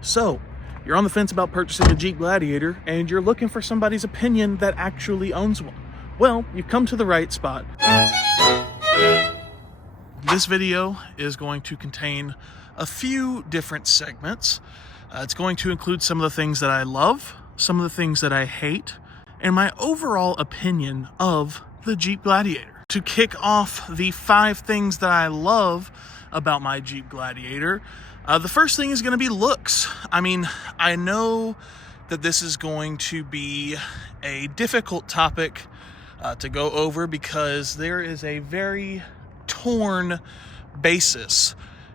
So, you're on the fence about purchasing a Jeep Gladiator and you're looking for somebody's opinion that actually owns one. Well, you've come to the right spot. This video is going to contain a few different segments. It's going to include some of the things that I love, some of the things that I hate, and my overall opinion of the Jeep Gladiator. To kick off the 5 things that I love about my Jeep Gladiator, the first thing is going to be looks. I mean, I know that this is going to be a difficult topic to go over because there is a very torn basis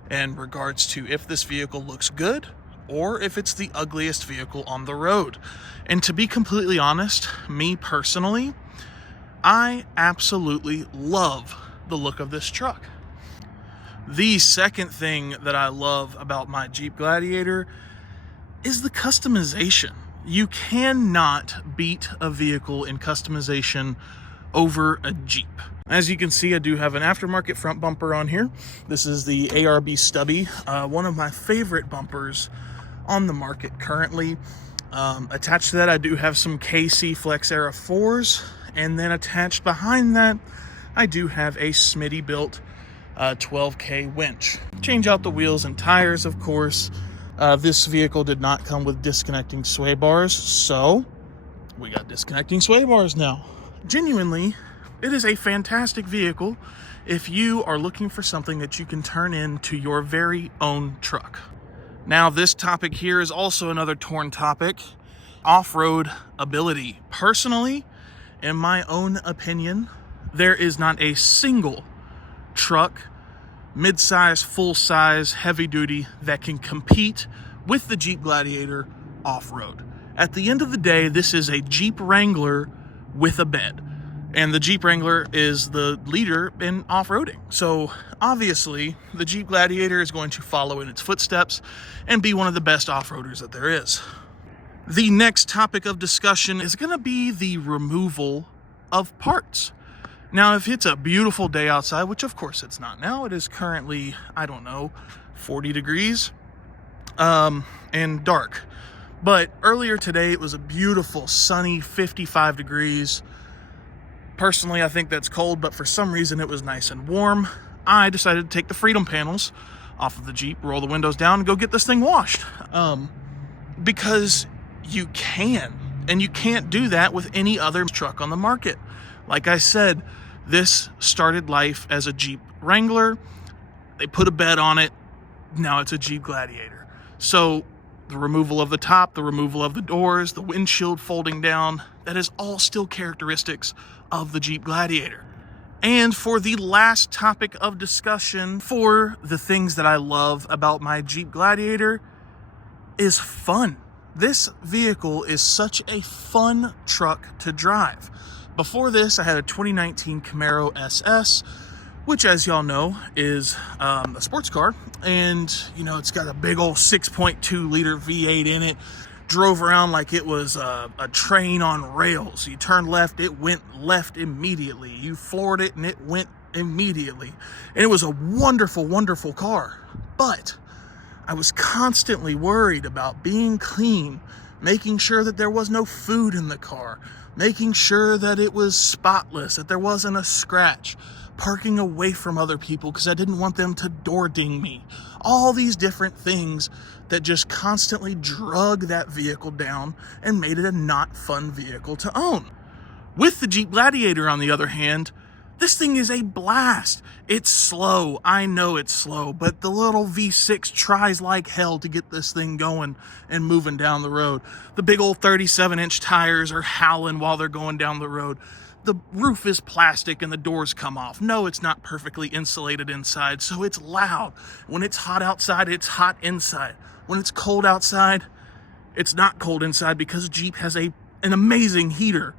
in regards to if this vehicle looks good or if it's the ugliest vehicle on the road. And to be completely honest, me personally, I absolutely love the look of this truck. The second thing that I love about my Jeep Gladiator is the customization. You cannot beat a vehicle in customization over a Jeep. As you can see, I do have an aftermarket front bumper on here. This is the ARB Stubby, one of my favorite bumpers on the market currently. Attached to that, I do have some KC Flex Era 4s, and then attached behind that, I do have a Smitty built 12K winch. Change out the wheels and tires, of course. This vehicle did not come with disconnecting sway bars, so we got disconnecting sway bars now. Genuinely, it is a fantastic vehicle if you are looking for something that you can turn into your very own truck. Now, this topic here is also another torn topic: off-road ability. Personally, in my own opinion, there is not a single truck, mid-size, full-size, heavy-duty, that can compete with the Jeep Gladiator off-road. At the end of the day, this is a Jeep Wrangler with a bed. And the Jeep Wrangler is the leader in off-roading. So obviously, the Jeep Gladiator is going to follow in its footsteps and be one of the best off-roaders that there is. The next topic of discussion is going to be the removal of parts. Now, if it's a beautiful day outside, which of course it's not now, it is currently, 40 degrees and dark. But earlier today, it was a beautiful, sunny 55 degrees. Personally, I think that's cold, but for some reason it was nice and warm. I decided to take the Freedom panels off of the Jeep, roll the windows down, and go get this thing washed. Because you can, and you can't do that with any other truck on the market. Like I said, this started life as a Jeep Wrangler. They put a bed on it. Now it's a Jeep Gladiator. So the removal of the top, the removal of the doors, the windshield folding down, that is all still characteristics of the Jeep Gladiator. And for the last topic of discussion, for the things that I love about my Jeep Gladiator, is fun. This vehicle is such a fun truck to drive. Before this, I had a 2019 Camaro SS, which, as y'all know, is a sports car. And, it's got a big old 6.2 liter V8 in it. Drove around like it was a train on rails. You turned left, it went left immediately. You floored it, and it went immediately. And it was a wonderful, wonderful car. But I was constantly worried about being clean, making sure that there was no food in the car, making sure that it was spotless, that there wasn't a scratch, parking away from other people because I didn't want them to door ding me. All these different things that just constantly drug that vehicle down and made it a not fun vehicle to own. With the Jeep Gladiator, on the other hand, this thing is a blast. It's slow. I know it's slow, but the little V6 tries like hell to get this thing going and moving down the road. The big old 37-inch tires are howling while they're going down the road. The roof is plastic and the doors come off. No, it's not perfectly insulated inside, so it's loud. When it's hot outside, it's hot inside. When it's cold outside, it's not cold inside because Jeep has an amazing heater.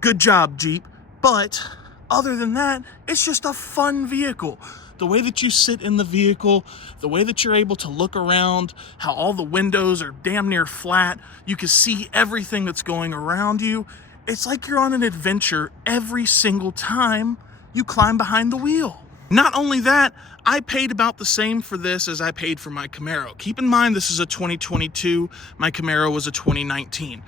Good job, Jeep. But other than that, it's just a fun vehicle. The way that you sit in the vehicle, the way that you're able to look around, how all the windows are damn near flat, you can see everything that's going around you. It's like you're on an adventure every single time you climb behind the wheel. Not only that, I paid about the same for this as I paid for my Camaro. Keep in mind, this is a 2022. My Camaro was a 2019.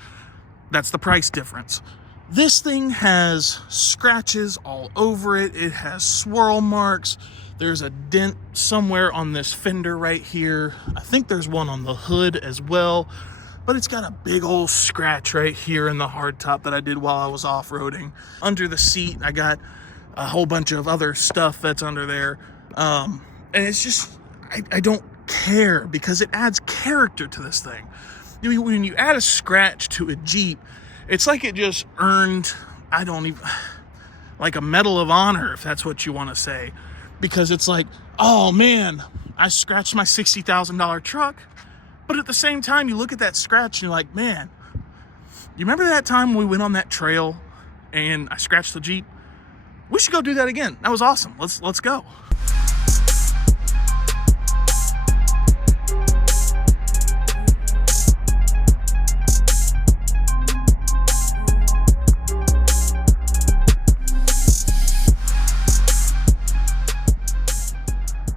That's the price difference. This thing has scratches all over it. It has swirl marks. There's a dent somewhere on this fender right here. I think there's one on the hood as well. But it's got a big old scratch right here in the hardtop that I did while I was off-roading. Under the seat, I got a whole bunch of other stuff that's under there. And it's just, I don't care because it adds character to this thing. When you add a scratch to a Jeep, it's like it just earned, like a Medal of Honor, if that's what you want to say. Because it's like, oh man, I scratched my $60,000 truck. But at the same time, you look at that scratch and you're like, man, you remember that time we went on that trail and I scratched the Jeep? We should go do that again. That was awesome. Let's go.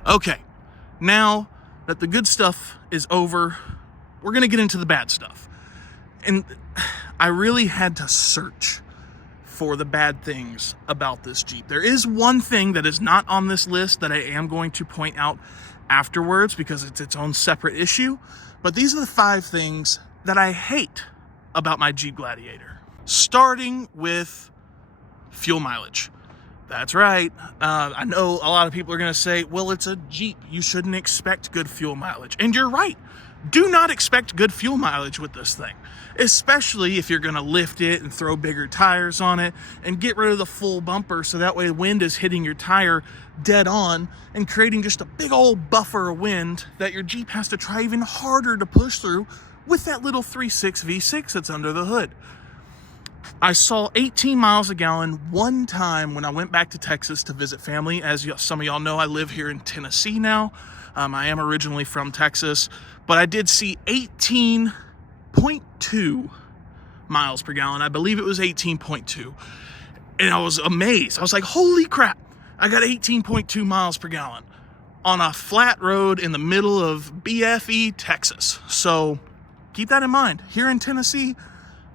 Okay, now that the good stuff is over, we're gonna get into the bad stuff. And I really had to search for the bad things about this Jeep. There is one thing that is not on this list that I am going to point out afterwards because it's its own separate issue. But these are the 5 things that I hate about my Jeep Gladiator. Starting with fuel mileage. That's right. I know a lot of people are going to say, well, it's a Jeep. You shouldn't expect good fuel mileage. And you're right. Do not expect good fuel mileage with this thing, especially if you're going to lift it and throw bigger tires on it and get rid of the full bumper so that way the wind is hitting your tire dead on and creating just a big old buffer of wind that your Jeep has to try even harder to push through with that little 3.6 V6 that's under the hood. I saw 18 miles a gallon one time when I went back to Texas to visit family. As some of y'all know, I live here in Tennessee now. I am originally from Texas, but I did see 18.2 miles per gallon. I believe it was 18.2. And I was amazed. I was like, holy crap, I got 18.2 miles per gallon on a flat road in the middle of BFE, Texas. So keep that in mind. Here in Tennessee,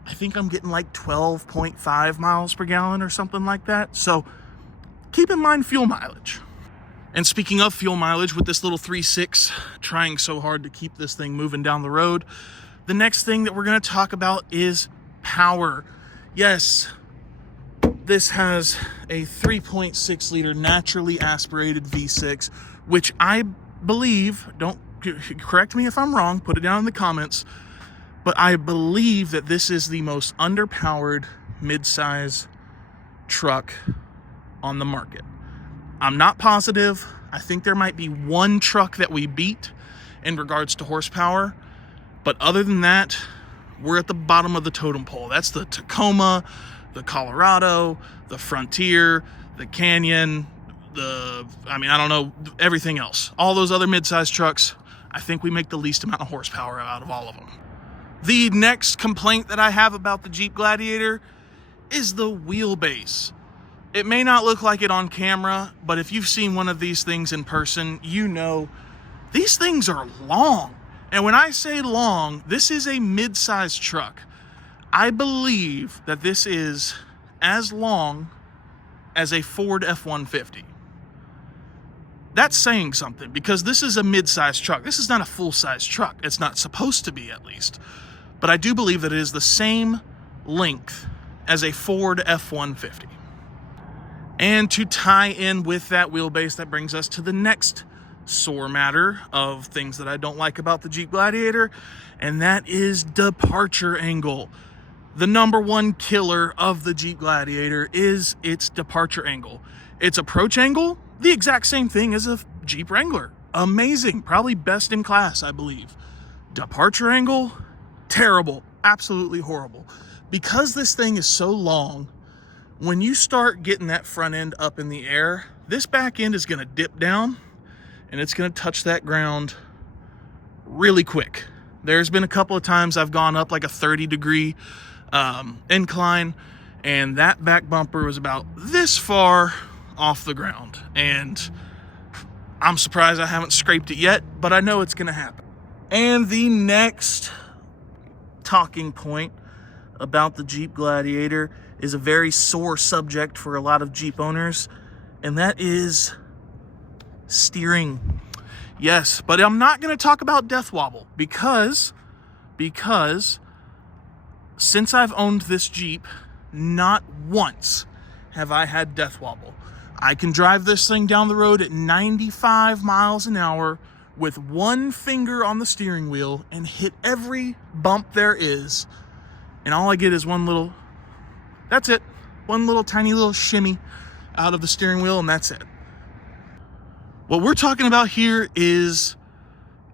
I think I'm getting like 12.5 miles per gallon or something like that. So keep in mind fuel mileage. And speaking of fuel mileage, with this little 3.6 trying so hard to keep this thing moving down the road, the next thing that we're going to talk about is power. Yes, this has a 3.6 liter naturally aspirated V6, which I believe, don't correct me if I'm wrong, put it down in the comments, but I believe that this is the most underpowered midsize truck on the market. I'm not positive. I think there might be one truck that we beat in regards to horsepower, but other than that, we're at the bottom of the totem pole. That's the Tacoma, the Colorado, the Frontier, the Canyon, I don't know, everything else. All those other midsize trucks, I think we make the least amount of horsepower out of all of them. The next complaint that I have about the Jeep Gladiator is the wheelbase. It may not look like it on camera, but if you've seen one of these things in person, you know these things are long. And when I say long, this is a mid-sized truck. I believe that this is as long as a Ford F-150. That's saying something because this is a mid-sized truck. This is not a full-size truck. It's not supposed to be, at least. But I do believe that it is the same length as a Ford F-150. And to tie in with that wheelbase, that brings us to the next sore matter of things that I don't like about the Jeep Gladiator, and that is departure angle. The number one killer of the Jeep Gladiator is its departure angle. Its approach angle, the exact same thing as a Jeep Wrangler. Amazing, probably best in class, I believe. Departure angle, terrible, absolutely horrible. Because this thing is so long, when you start getting that front end up in the air, this back end is gonna dip down and it's gonna touch that ground really quick. There's been a couple of times I've gone up like a 30-degree incline, and that back bumper was about this far off the ground. And I'm surprised I haven't scraped it yet, but I know it's gonna happen. And the next talking point about the Jeep Gladiator is a very sore subject for a lot of Jeep owners, and that is steering. Yes, but I'm not going to talk about death wobble because since I've owned this Jeep, not once have I had death wobble. I can drive this thing down the road at 95 miles an hour with one finger on the steering wheel and hit every bump there is, and all I get is one little tiny little shimmy out of the steering wheel, and that's it. What we're talking about here is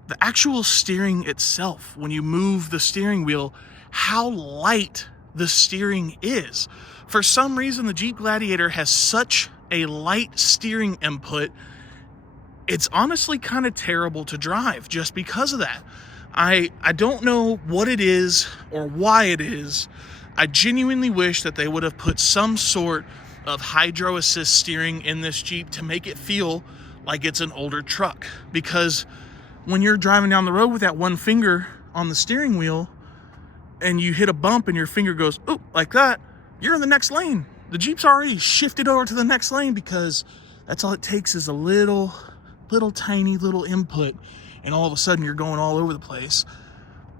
the actual steering itself. When you move the steering wheel, how light the steering is. For some reason, the Jeep Gladiator has such a light steering input. It's honestly kind of terrible to drive just because of that. I don't know what it is or why it is. I genuinely wish that they would have put some sort of hydro assist steering in this Jeep to make it feel like it's an older truck, because when you're driving down the road with that one finger on the steering wheel and you hit a bump and your finger goes, oh, like that, you're in the next lane. The Jeep's already shifted over to the next lane because that's all it takes is a little tiny little input, and all of a sudden you're going all over the place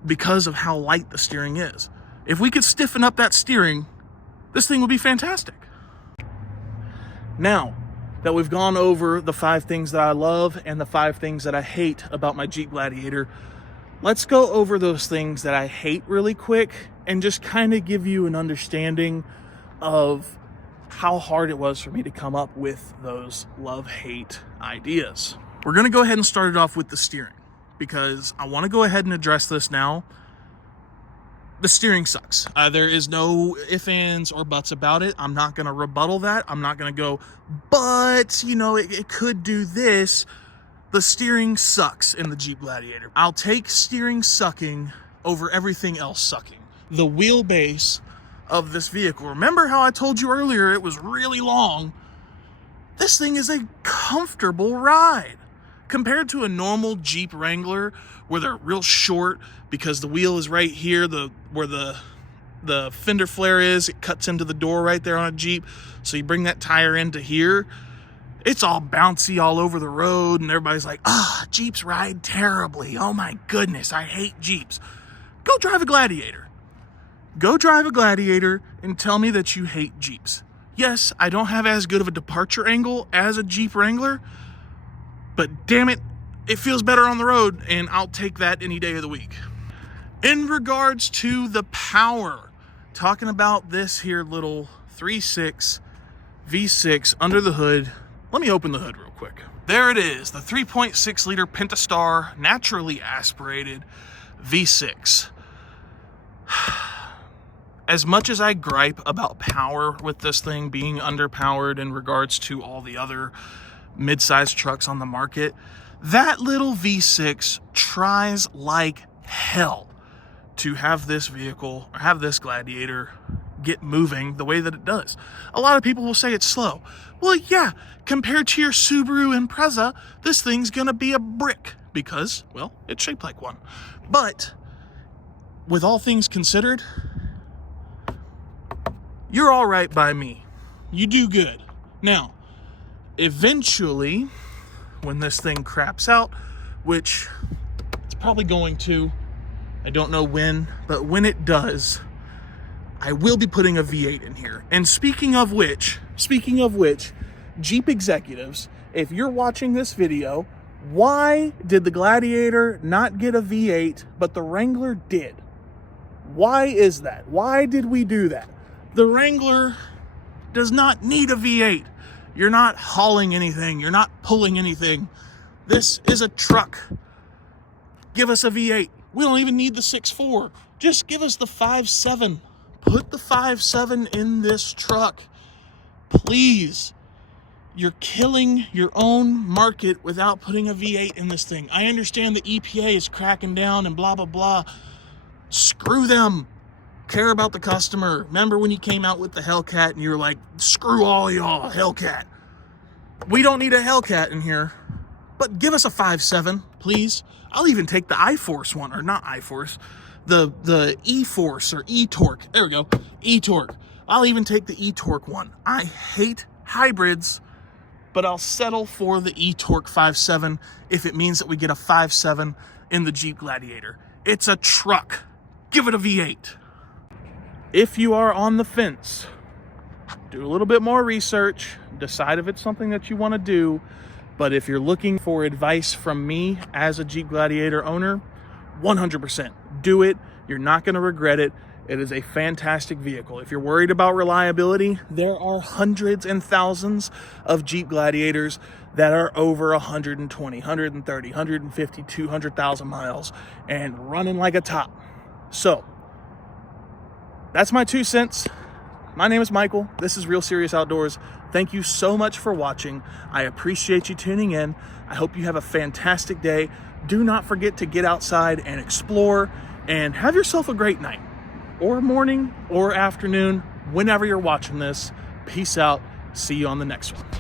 because of how light the steering is. If we could stiffen up that steering, this thing would be fantastic. Now that we've gone over the 5 things that I love and the 5 things that I hate about my Jeep Gladiator, let's go over those things that I hate really quick and just kind of give you an understanding of how hard it was for me to come up with those love-hate ideas. We're going to go ahead and start it off with the steering, because I want to go ahead and address this now. The steering sucks. There is no ifs, ands, or buts about it. I'm not going to rebuttal that. I'm not going to go, but, you know, it could do this. The steering sucks in the Jeep Gladiator. I'll take steering sucking over everything else sucking. The wheelbase of this vehicle. Remember how I told you earlier it was really long? This thing is a comfortable ride. Compared to a normal Jeep Wrangler, where they're real short because the wheel is right here, where the fender flare is, it cuts into the door right there on a Jeep. So you bring that tire into here, it's all bouncy all over the road, and everybody's like, Jeeps ride terribly. Oh my goodness, I hate Jeeps. Go drive a Gladiator. Go drive a Gladiator and tell me that you hate Jeeps. Yes, I don't have as good of a departure angle as a Jeep Wrangler, but damn it, it feels better on the road, and I'll take that any day of the week. In regards to the power, talking about this here little 3.6 V6 under the hood, let me open the hood real quick. There it is, the 3.6 liter Pentastar naturally aspirated V6. As much as I gripe about power with this thing being underpowered in regards to all the other mid-sized trucks on the market, that little V6 tries like hell to have this vehicle, or have this Gladiator, get moving the way that it does. A lot of people will say it's slow. Well, yeah, compared to your Subaru Impreza, this thing's gonna be a brick because, well, it's shaped like one. But with all things considered, you're all right by me. You do good. Now, eventually, when this thing craps out, which it's probably going to, I don't know when, but when it does, I will be putting a V8 in here. And speaking of which, Jeep executives, if you're watching this video, why did the Gladiator not get a V8, but the Wrangler did? Why is that? Why did we do that? The Wrangler does not need a V8. You're not hauling anything. You're not pulling anything. This is a truck. Give us a V8. We don't even need the 6.4. Just give us the 5.7. Put the 5.7 in this truck. Please. You're killing your own market without putting a V8 in this thing. I understand the EPA is cracking down and blah, blah, blah. Screw them. Care about the customer. Remember when you came out with the Hellcat and you were like, screw all y'all, Hellcat. We don't need a Hellcat in here. but give us a 5.7, please. I'll even take the iForce one, or not iForce, the eForce or eTorque. There we go, eTorque. I'll even take the eTorque one. I hate hybrids, but I'll settle for the eTorque 5.7 if it means that we get a 5.7 in the Jeep Gladiator. It's a truck. Give it a V8. If you are on the fence, do a little bit more research, decide if it's something that you want to do. But if you're looking for advice from me as a Jeep Gladiator owner, 100% do it. You're not going to regret it. It is a fantastic vehicle. If you're worried about reliability, there are hundreds and thousands of Jeep Gladiators that are over 120, 130, 150, 200,000 miles and running like a top. So that's my 2 cents. My name is Michael. This is Real Serious Outdoors. Thank you so much for watching. I appreciate you tuning in. I hope you have a fantastic day. Do not forget to get outside and explore and have yourself a great night or morning or afternoon, whenever you're watching this. Peace out. See you on the next one.